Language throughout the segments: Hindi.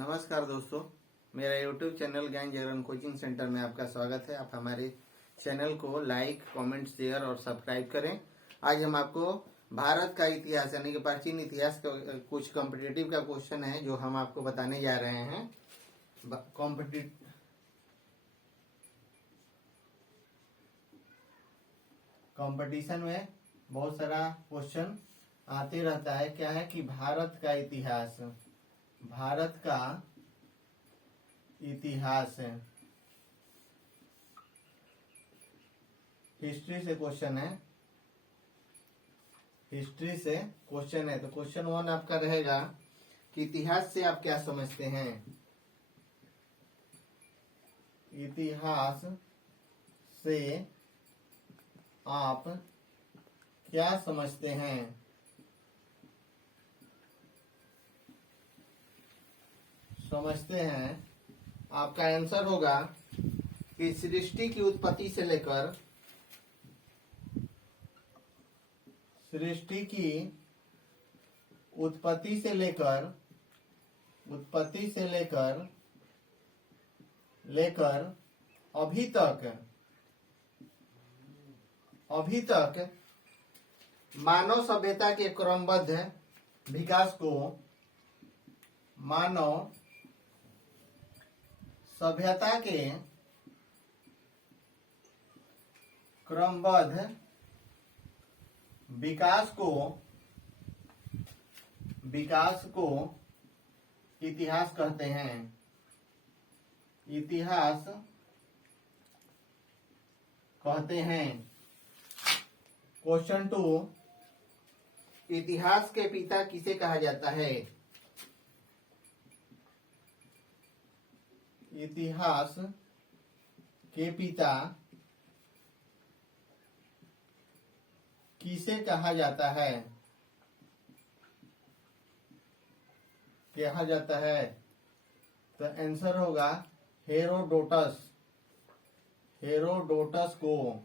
नमस्कार दोस्तों, मेरा YouTube चैनल ज्ञान जागरण कोचिंग सेंटर में आपका स्वागत है। आप हमारे चैनल को लाइक, कमेंट, शेयर और सब्सक्राइब करें। आज हम आपको भारत का इतिहास यानी कि प्राचीन इतिहास का कुछ कॉम्पिटिटिव का क्वेश्चन है जो हम आपको बताने जा रहे हैं। कंपटीशन में बहुत सारा क्वेश्चन आते रहता है। क्या है कि भारत का इतिहास है, हिस्ट्री से क्वेश्चन है। तो क्वेश्चन 1 आपका रहेगा कि इतिहास से आप क्या समझते हैं। इतिहास से आप क्या समझते हैं। आपका आंसर होगा कि सृष्टि की उत्पत्ति से लेकर अभी तक मानव सभ्यता के क्रमबद्ध विकास को इतिहास कहते हैं। क्वेश्चन 2, इतिहास के पिता किसे कहा जाता है। इतिहास के पिता किसे कहा जाता है। तो आंसर होगा हेरोडोटस को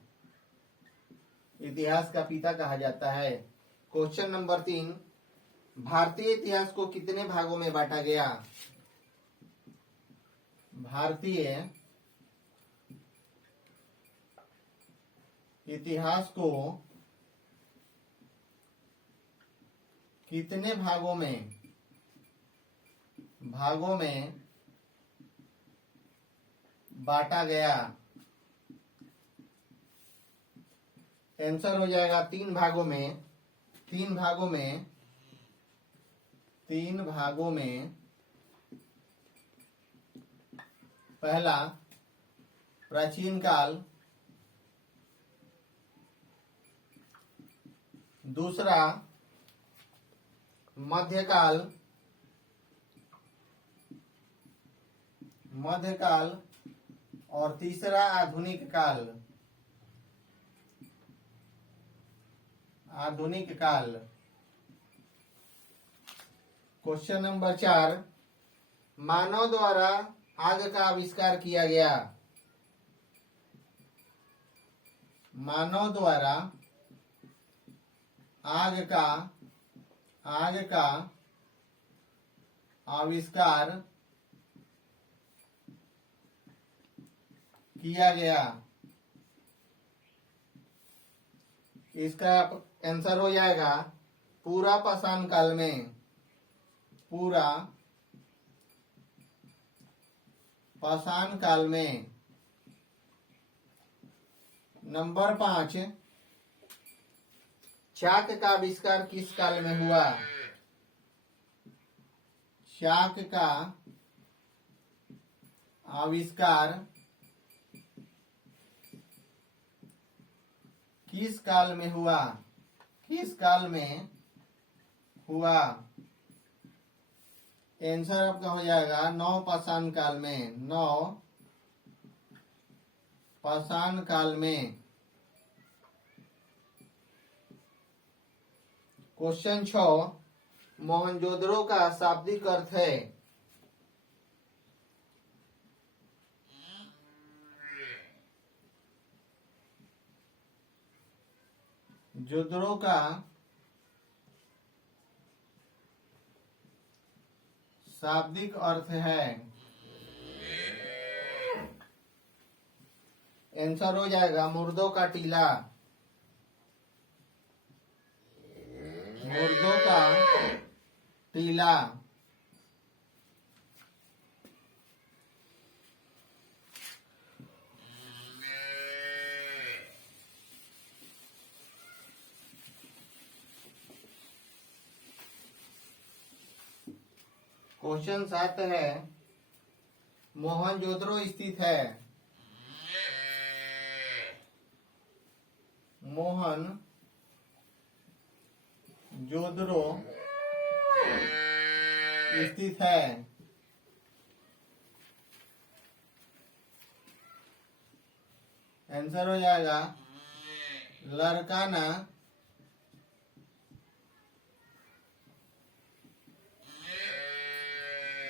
इतिहास का पिता कहा जाता है। क्वेश्चन नंबर 3, भारतीय इतिहास को कितने भागों में बांटा गया। भारतीय इतिहास को कितने भागों में बांटा गया। आंसर हो जाएगा 3 भागों में। पहला प्राचीन काल, दूसरा मध्यकाल और तीसरा आधुनिक काल। क्वेश्चन नंबर 4, मानव द्वारा आग का आविष्कार किया गया। मानव द्वारा आग का आविष्कार किया गया। इसका आंसर हो जाएगा पूरा पाषाण काल में। नंबर 5, चाक का आविष्कार किस काल में हुआ। चाक का आविष्कार किस काल में हुआ। आंसर आपका हो जाएगा नवपाषाण काल में। क्वेश्चन 6, मोहनजोदड़ो का शाब्दिक अर्थ है। जोदड़ो का शाब्दिक अर्थ है। आंसर हो जाएगा मुर्दों का टीला। मुर्दों का टीला। क्वेश्चन 7 है, मोहनजोदड़ो स्थित है। मोहनजोदड़ो स्थित है। आंसर हो जाएगा लड़काना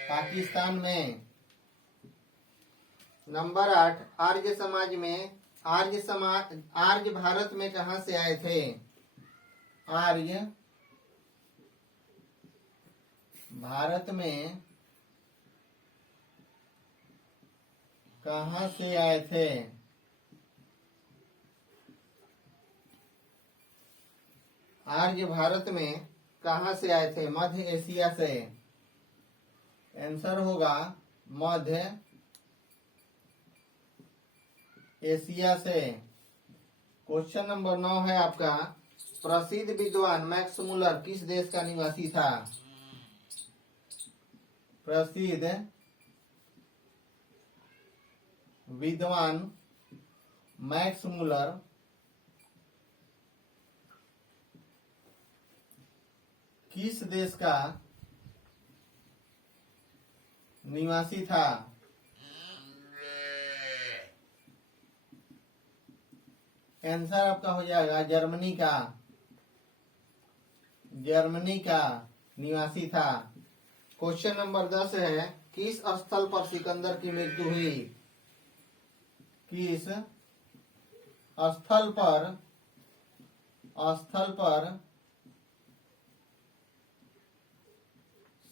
पाकिस्तान में। नंबर 8, आर्य समाज में आर्य भारत में कहां से आए थे? आर्य भारत में कहां से आए थे? आर्य भारत में कहां से आए थे? मध्य एशिया से। आंसर होगा मध्य एशिया से। क्वेश्चन नंबर 9 है आपका, प्रसिद्ध विद्वान मैक्स मुलर किस देश का निवासी था? प्रसिद्ध विद्वान मैक्स मुलर किस देश का निवासी था? आंसर आपका हो जाएगा जर्मनी का। जर्मनी का निवासी था। क्वेश्चन नंबर 10 है, किस स्थल पर सिकंदर की मृत्यु हुई? किस स्थल पर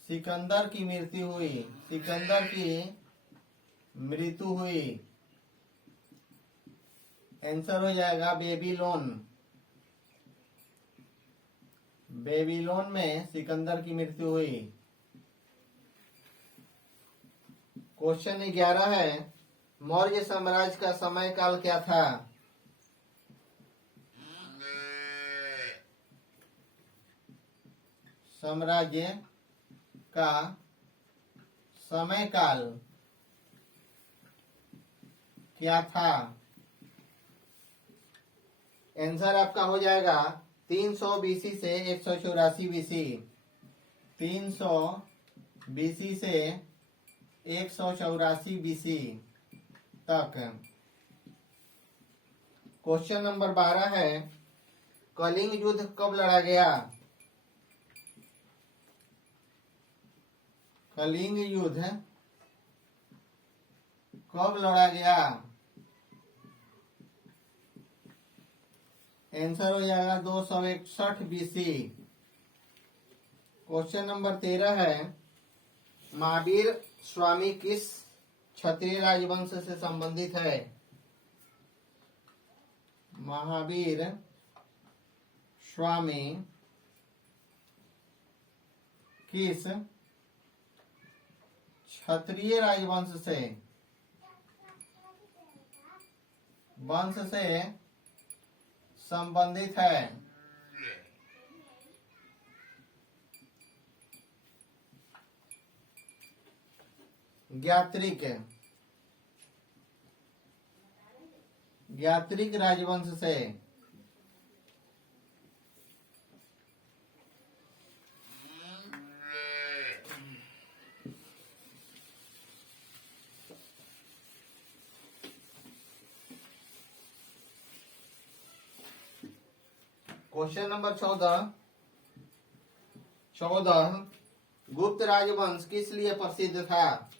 सिकंदर की मृत्यु हुई? सिकंदर की मृत्यु हुई। आंसर हो जाएगा बेबीलोन। बेबीलोन में सिकंदर की मृत्यु हुई। क्वेश्चन 11 है, मौर्य साम्राज्य का समय काल क्या था? साम्राज्य का समय काल क्या था? आंसर आपका हो जाएगा 300 बीसी से 184 बीसी। 300 बीसी से 184 बीसी तक। क्वेश्चन नंबर 12 है, कलिंग युद्ध कब लड़ा गया? कलिंग युद्ध कब लड़ा गया? आंसर हो जाएगा 261 बीसी। क्वेश्चन नंबर 13 है, महावीर स्वामी किस क्षत्रिय राजवंश से संबंधित है? महावीर स्वामी किस क्षत्रिय राजवंश से संबंधित है? ज्ञात्रिक राजवंश से। क्वेश्चन नंबर 14, गुप्त राजवंश किस लिए प्रसिद्ध था?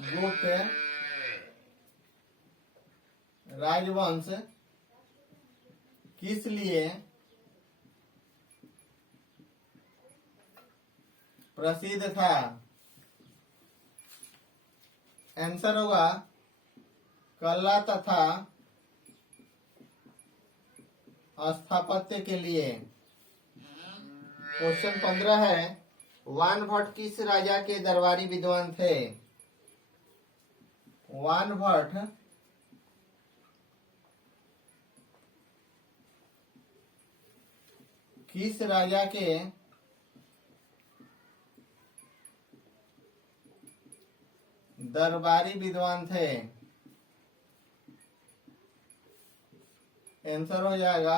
गुप्त राजवंश किस लिए प्रसिद्ध था। आंसर होगा कला तथा स्थापत्य के लिए। क्वेश्चन 15 है, वानभट्ट किस राजा के दरबारी विद्वान थे? वानभट्ट किस राजा के दरबारी विद्वान थे? आंसर हो जाएगा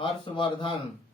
हर्षवर्धन।